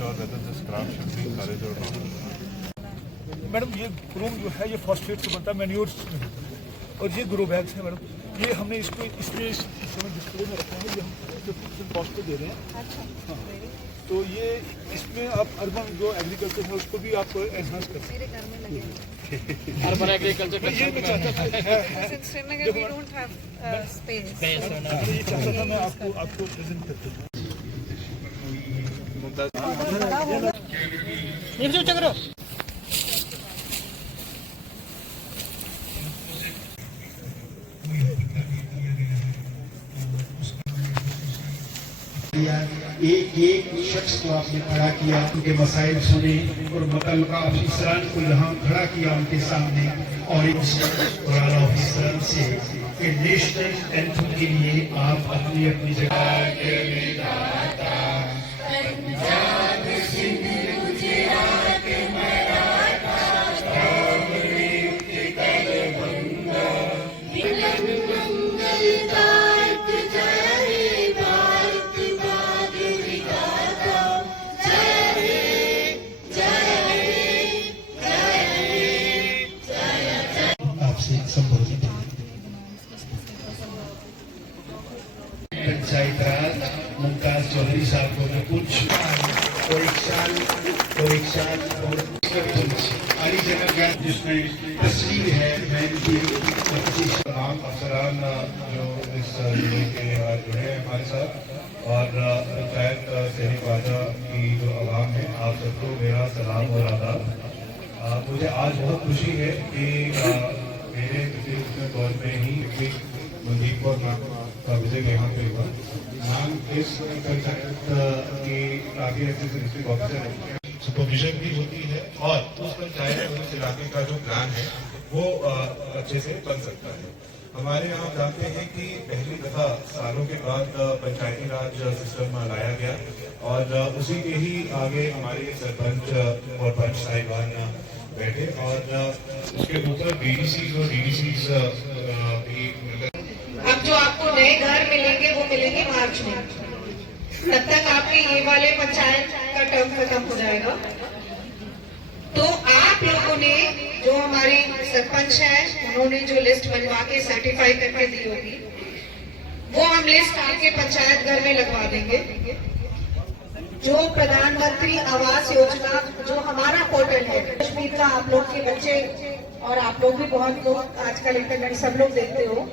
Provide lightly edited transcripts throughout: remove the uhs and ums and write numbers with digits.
sure whether this craft should be encouraged or not. Madam ये room जो है ये फॉस्फेट से बनता है, मैन्योर्स में होता है, और ये ग्रो बैग्स हैं मैडम, ये हमने इसको इसलिए इस समय डिस्प्ले में रखा है, ये हम 50% कॉस्ट पे दे रहे हैं। अच्छा, हाँ। तो ये इसमें आप अर्बन जो एग्रीकल्चर है उसको भी आप एनहांस कर सकते हैं। मेरे घर में लगे अर्बन एग्रीकल्चर ये मैं चाहता था Srinagar we don't have space. ये चाहता था मैं आपको प्रेजेंट करता हूँ। एक एक शख्स को आपने खड़ा किया, उनके मसाइल सुने और मुतल्लिका अफसरान को यहाँ खड़ा किया उनके सामने, और एक ऑफिसर से कि नेशनल एंथम के लिए आप अपनी अपनी जगह संबोधित पंचायत राज मुमताज चौधरी साहब को जो कुछ परीक्षान और सारी जगह जिसमें तस्वीर है तमाम अफसरान जो इस जिले के जो है हमारे साथ, और पंचायत शहरी ख्वाजा की जो आवाम है, आप सबको मेरा सलाम और आदाब। मुझे आज बहुत खुशी है कि मेरे पिछले दौर में ही मनदीप कौर नाम का विजय यहाँ पे हुआ। नाम इस पंचायत की काफी अच्छे से डिस्ट्रिक्ट ऑफिसर सुपरविजन भी होती है, और उस पंचायत उस इलाके का जो प्लान है वो अच्छे से बन सकता है। हमारे यहाँ जानते हैं कि पहली दफा सालों के बाद पंचायती राज सिस्टम लाया गया, और उसी के ही आगे हमारे सरपंच और पंच साहिबान बैठे, और उसके ऊपर बीडीसी और डीडीसी भी। अब जो आपको नए घर मिलेंगे वो मिलेंगे मार्च में, तब तक आपके ये वाले पंचायत का टर्म खत्म हो जाएगा। तो आप लोगों ने जो हमारे सरपंच है उन्होंने जो लिस्ट बनवा के सर्टिफाई करके दी होगी, वो हम लिस्ट आपके पंचायत घर में लगवा देंगे। जो प्रधानमंत्री आवास योजना जो हमारा पोर्टल है कश्मीर का, आप लोग के बच्चे और आप लोग भी बहुत लोग आजकल इंटरनेट सब लोग देखते हो,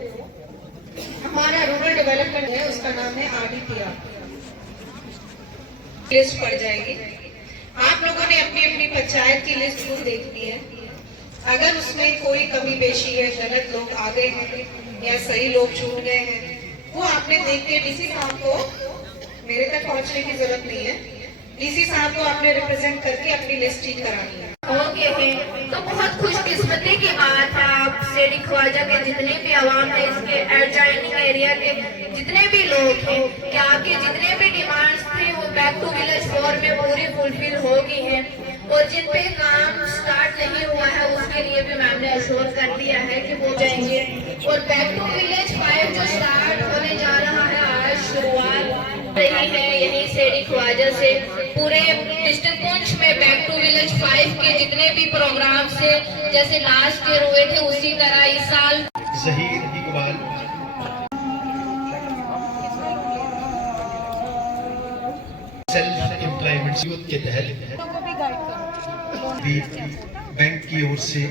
हमारा रूरल डेवलपमेंट है, उसका नाम है RDPR। लिस्ट पड़ जाएगी, आप लोगों ने अपनी अपनी पंचायत की लिस्ट खुद देखनी है। अगर उसमें कोई कमी पेशी है, गलत लोग आ गए हैं या सही लोग छूट गए हैं, वो आपने देख के डीसी साहब को, मेरे तक पहुंचने की जरूरत नहीं है, डीसी साहब को आपने रिप्रेजेंट करके अपनी लिस्ट ठीक करानी है। ओके है, तो बहुत खुशकिस्मती की बात है आप शेरी ख्वाजा के जितने भी आवाम है, इसके एडजॉइनिंग एरिया के जितने भी लोग हैं, कि आपके जितने भी डिमांड्स थे वो बैक टू विलेज 4 में पूरी फुलफिल हो गई है, और जिन पे काम स्टार्ट नहीं हुआ है उसके लिए भी मैम ने अश्योर कर दिया है कि हो जाएंगे। और बैक टू विलेज 5 जो स्टार्ट होने जा रहा है, आज शुरुआत रही है यही शेरी ख्वाजा से। पूरे डिस्ट्रिक्ट पुंछ में बैक टू विलेज 5 के जितने भी प्रोग्राम से जैसे लास्ट ईयर हुए थे, उसी तरह इस साल Zaheer Iqbal self employment youth के तहत भी बैंक की ओर से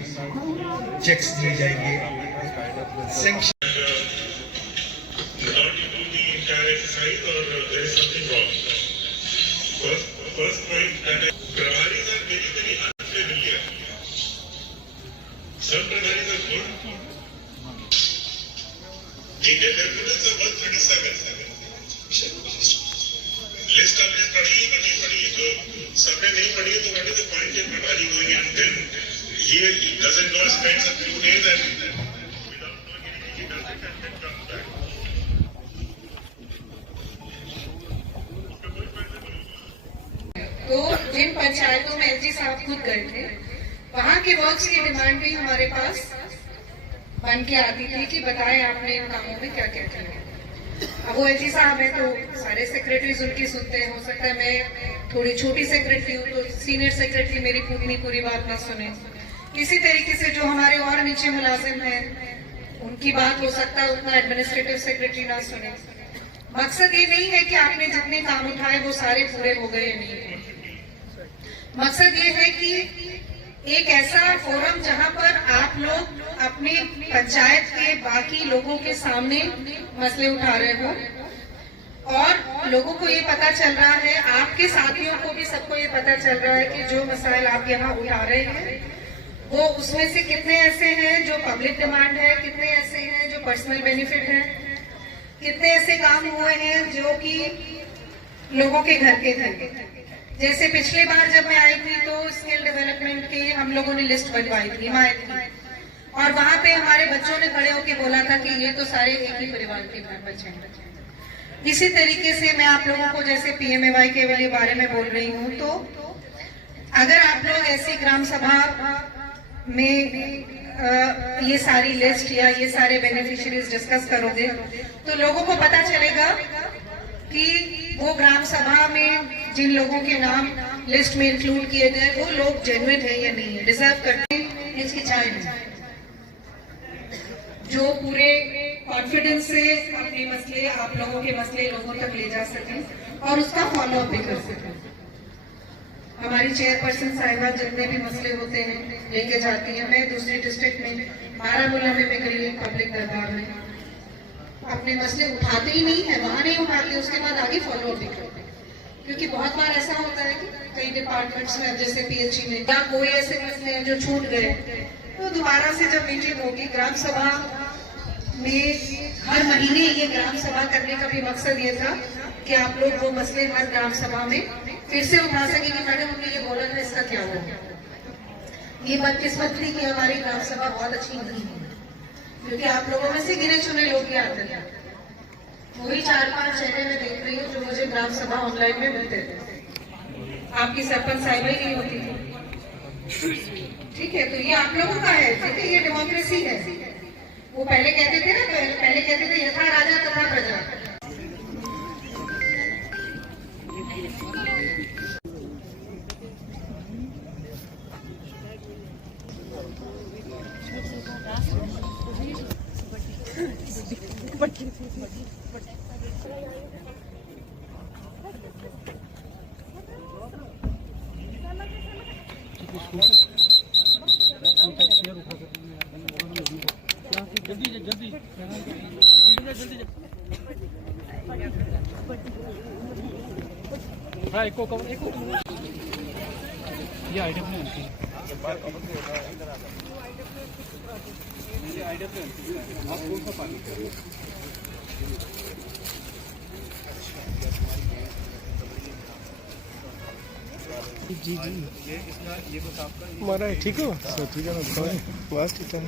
चेक्स दिए जाएंगे। लिस्ट आपने पढ़ी है कि नहीं पढ़ी है? तो सबने नहीं पढ़ी है तो what is the point in पढ़ाई going and then he doesn't know spends a few days and without knowing anything he does it and then comes back. तो जिन पंचायतों में एसडी साहब खुद गए थे, वहाँ के वर्क्स की डिमांड भी हमारे पास बन के आती थी कि बताएं आपने इन कामों में क्या क्या किया। अब OLG साहब है तो सारे सेक्रेटरीज उनकी सुनते हैं, हो सकता है मैं थोड़ी छोटी सेक्रेटरी हूँ तो सीनियर सेक्रेटरी मेरी पूरी बात ना सुने। इसी तरीके से जो हमारे और नीचे मुलाजिम हैं उनकी बात हो सकता है उतना एडमिनिस्ट्रेटिव सेक्रेटरी ना सुने। मकसद ये नहीं है कि आपने जितने काम उठाए वो सारे पूरे हो गए या नहीं। मकसद ये है कि एक ऐसा फोरम जहां पर आप लोग अपने पंचायत के बाकी लोगों के सामने मसले उठा रहे हो और लोगों को ये पता चल रहा है, आपके साथियों को भी सबको ये पता चल रहा है कि जो मसाइल आप यहाँ उठा रहे हैं वो उसमें से कितने ऐसे हैं जो पब्लिक डिमांड है, कितने ऐसे हैं जो पर्सनल बेनिफिट है, कितने ऐसे काम हुए हैं जो कि लोगों के घर के थे। जैसे पिछले बार जब मैं आई थी तो स्किल डेवलपमेंट की हम लोगों ने लिस्ट बनवाई थी, हिमायत की, और वहां पे हमारे बच्चों ने खड़े होकर बोला था कि ये तो सारे एक ही परिवार के बच्चे हैं। इसी तरीके से मैं आप लोगों को जैसे PMAY के बारे में बोल रही हूँ, तो अगर आप लोग ऐसी ग्राम सभा में ये सारी लिस्ट या ये सारे बेनिफिशियरीज डिस्कस करोगे तो लोगों को पता चलेगा कि वो ग्राम सभा में जिन लोगों के नाम लिस्ट में इंक्लूड किए गए वो लोग जेन्युइन है या नहीं है, डिजर्व करते हैं, हिचकिचाए हैं, जो पूरे कॉन्फिडेंस से अपने मसले, आप लोगों के मसले लोगों तक ले जा सकें और उसका फॉलो अप भी कर सकें। हमारी चेयरपर्सन साहिबा जितने भी मसले होते हैं लेके जाती है। मैं दूसरी डिस्ट्रिक्ट में बारामूला में मैं गई एक पब्लिक दरबार में, अपने मसले उठाते ही नहीं है, वहां नहीं उठाते, उसके बाद आगे फॉलो अप भी करते। क्योंकि बहुत बार ऐसा होता है कि कई डिपार्टमेंट्स में जैसे PHE में या कोई ऐसे मसले हैं जो छूट गए, तो दोबारा से जब मीटिंग होगी ग्राम सभा में, हर महीने ये ग्राम सभा करने का भी मकसद ये था कि आप लोग वो मसले हर ग्राम सभा में फिर से उठा सके कि मैडम हमने ये बोला था, इसका क्या हुआ। ये बदकिस्मत थी कि हमारी ग्राम सभा बहुत अच्छी नहीं है, क्योंकि आप लोगों में से गिने चुने लोग ही आते थे। वही 4-5 चेहरे में देख रही हूँ जो मुझे ग्राम सभा ऑनलाइन में मिलते थे। आपकी सरपंच साहिबा ही नहीं होती थी, ठीक है, तो ये आप लोगों का है, ठीक है, ये डेमोक्रेसी है। वो पहले कहते थे ना, पहले कहते थे यथा राजा तथा प्रजा। ये आइडिया जी हमारा ठीक हो, ठीक है ना, बस ठीक है।